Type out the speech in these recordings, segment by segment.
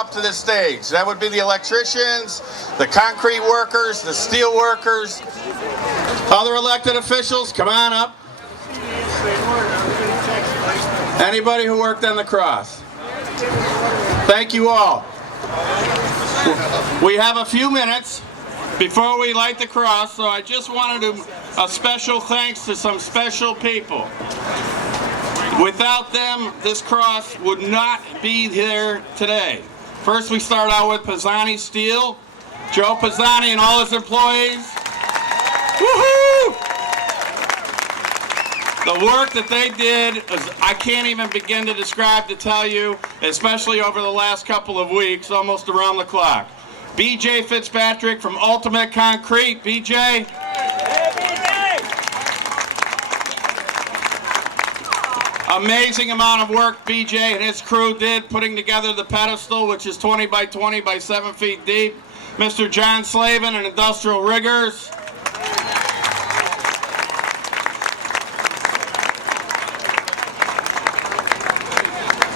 up to the stage. That would be the electricians, the concrete workers, the steel workers. Other elected officials, come on up. Anybody who worked on the cross. Thank you all. We have a few minutes before we light the cross, so I just wanted a special thanks to some special people. Without them, this cross would not be here today. First, we start out with Pisani Steel, Joe Pisani and all his employees. Woohoo! The work that they did, I can't even begin to describe to tell you, especially over the last couple of weeks, almost around the clock. BJ Fitzpatrick from Ultimate Concrete. BJ. Amazing amount of work BJ and his crew did putting together the pedestal, which is 20 by 20 by 7 feet deep. Mr. John Slavin and Industrial Riggers.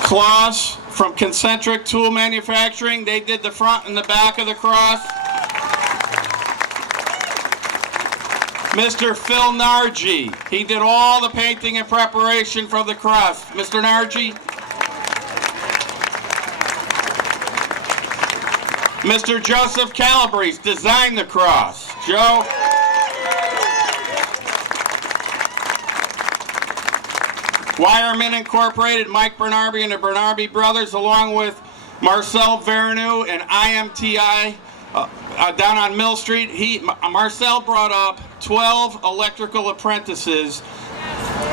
Klaus from Concentric Tool Manufacturing. They did the front and the back of the cross. Mr. Phil Nargi, he did all the painting and preparation for the cross. Mr. Nargi. Mr. Joseph Calabrese designed the cross. Joe. Wireman Incorporated, Mike Bernarby and the Bernarby brothers, along with Marcel Vernu and IMTI down on Mill Street. Marcel brought up 12 electrical apprentices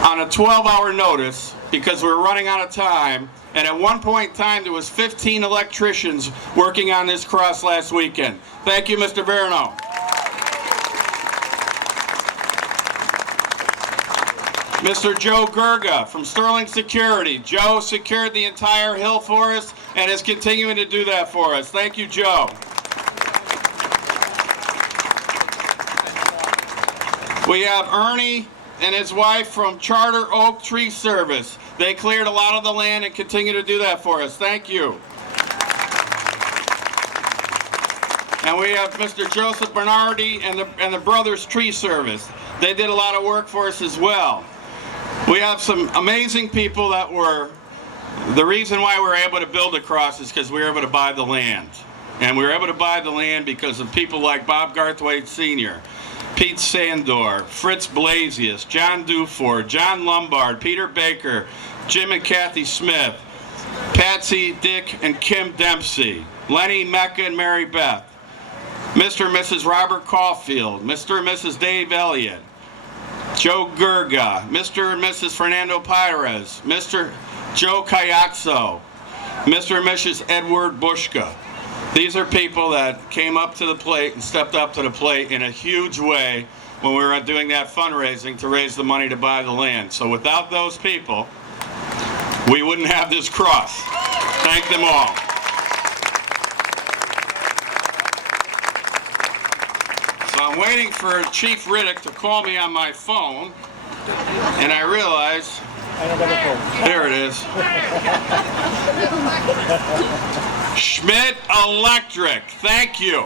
on a 12-hour notice because we were running out of time. And at one point in time, there was 15 electricians working on this cross last weekend. Thank you, Mr. Verno. Mr. Joe Gurga from Sterling Security. Joe secured the entire hill for us and is continuing to do that for us. Thank you, Joe. We have Ernie and his wife from Charter Oak Tree Service. They cleared a lot of the land and continue to do that for us. Thank you. And we have Mr. Joseph Bernardi and the Brothers Tree Service. They did a lot of work for us as well. We have some amazing people that were, the reason why we were able to build a cross is because we were able to buy the land. And we were able to buy the land because of people like Bob Garthwaite Sr., Pete Sandor, Fritz Blasius, John Duford, John Lombard, Peter Baker, Jim and Kathy Smith, Patsy, Dick, and Kim Dempsey, Lenny, Mecca, and Mary Beth, Mr. and Mrs. Robert Caulfield, Mr. and Mrs. Dave Elliott, Joe Gurga, Mr. and Mrs. Fernando Pires, Mr. Joe Cayazzo, Mr. and Mrs. Edward Bushka. These are people that came up to the plate and stepped up to the plate in a huge way when we were doing that fundraising to raise the money to buy the land. So without those people, we wouldn't have this cross. Thank them all. So I'm waiting for Chief Riddick to call me on my phone, and I realize, there it is. Schmidt Electric, thank you.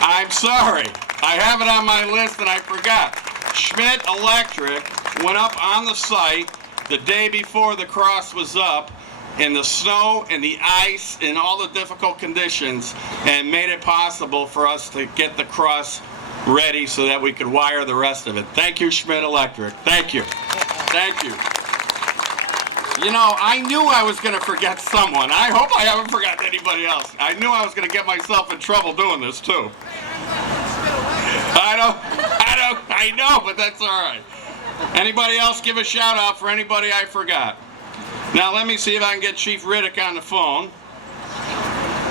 I'm sorry, I have it on my list and I forgot. Schmidt Electric went up on the site the day before the cross was up in the snow and the ice and all the difficult conditions and made it possible for us to get the cross ready so that we could wire the rest of it. Thank you, Schmidt Electric. Thank you. Thank you. You know, I knew I was going to forget someone. I hope I haven't forgotten anybody else. I knew I was going to get myself in trouble doing this, too. I know, but that's all right. Anybody else give a shout out for anybody I forgot? Now, let me see if I can get Chief Riddick on the phone,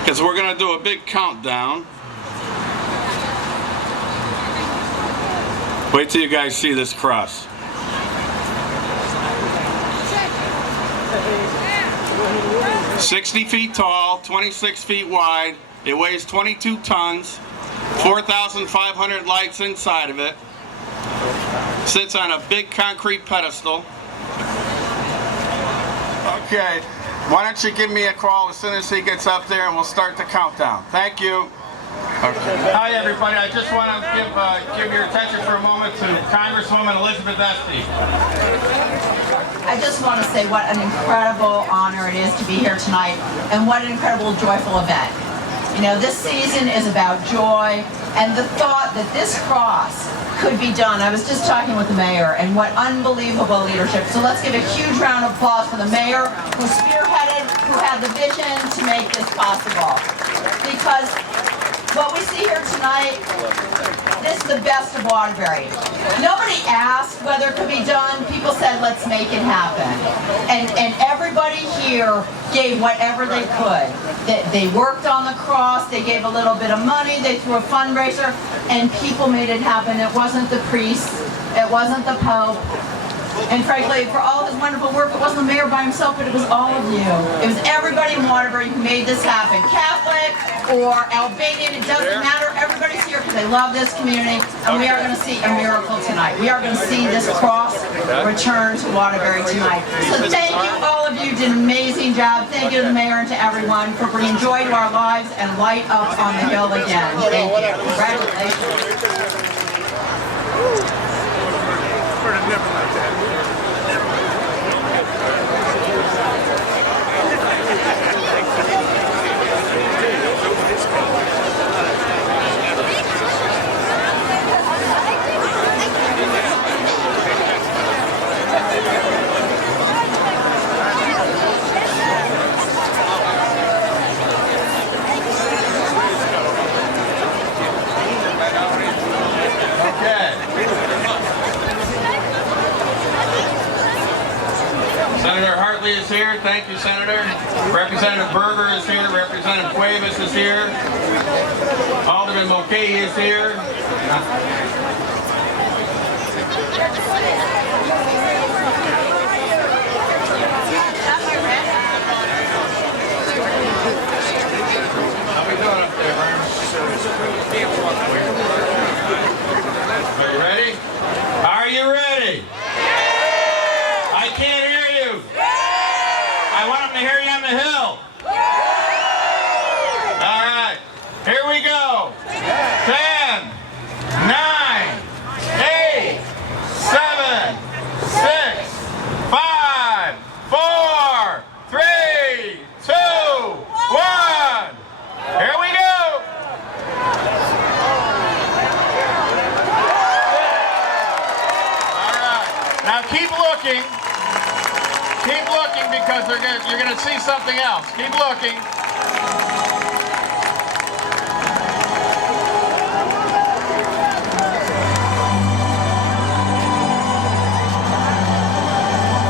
because we're going to do a big countdown. Wait till you guys see this cross. 60 feet tall, 26 feet wide. It weighs 22 tons, 4,500 lights inside of it. Sits on a big concrete pedestal. Okay, why don't you give me a call as soon as he gets up there and we'll start the countdown. Thank you. Okay. Hi everybody, I just want to give your attention for a moment to Congresswoman Elizabeth Esty. I just want to say what an incredible honor it is to be here tonight, and what an incredible, joyful event. You know, this season is about joy, and the thought that this cross could be done. I was just talking with the mayor, and what unbelievable leadership. So let's give a huge round of applause for the mayor who spearheaded, who had the vision to make this possible. Because what we see here tonight, this is the best of Waterbury. Nobody asked whether it could be done. People said, let's make it happen. And everybody here gave whatever they could. They worked on the cross, they gave a little bit of money, they threw a fundraiser, and people made it happen. It wasn't the priest, it wasn't the Pope. And frankly, for all his wonderful work, it wasn't the mayor by himself, but it was all of you. It was everybody in Waterbury who made this happen. Catholic or Albanian, it doesn't matter. Everybody's here because they love this community, and we are going to see a miracle tonight. We are going to see this cross return to Waterbury tonight. So thank you, all of you did an amazing job. Thank you to the mayor and to everyone for bringing joy to our lives and light up on the hill again. Thank you. Congratulations. Senator Hartley is here. Thank you, Senator. Representative Berger is here. Representative Cuevas is here. Alderman Mulcahy is here. How we doing up there, Vern? Are you ready? Are you ready? I can't hear you. I want them to hear you on the hill. All right, here we go. 10, 9, 8, 7, 6, 5, 4, 3, 2, 1. Here we go. All right, now keep looking. Keep looking because you're going to see something else. Keep looking.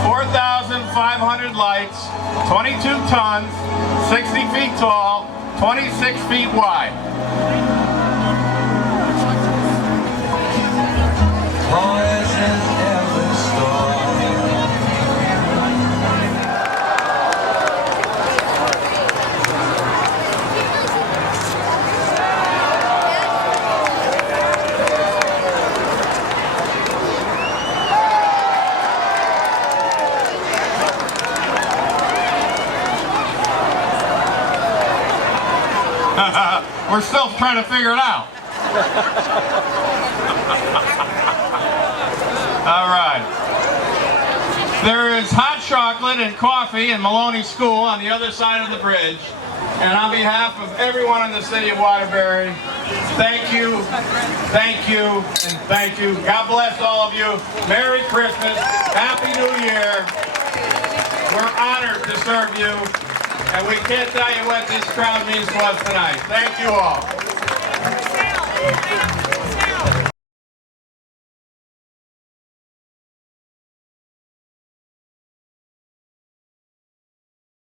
$4,500 lights, 22 tons, 60 feet tall, 26 feet wide. We're still trying to figure it out. All right. There is hot chocolate and coffee in Maloney School on the other side of the bridge. And on behalf of everyone in the city of Waterbury, thank you, and thank you. God bless all of you. Merry Christmas. Happy New Year. We're honored to serve you. And we can't tell you what this crowd means to us tonight. Thank you all.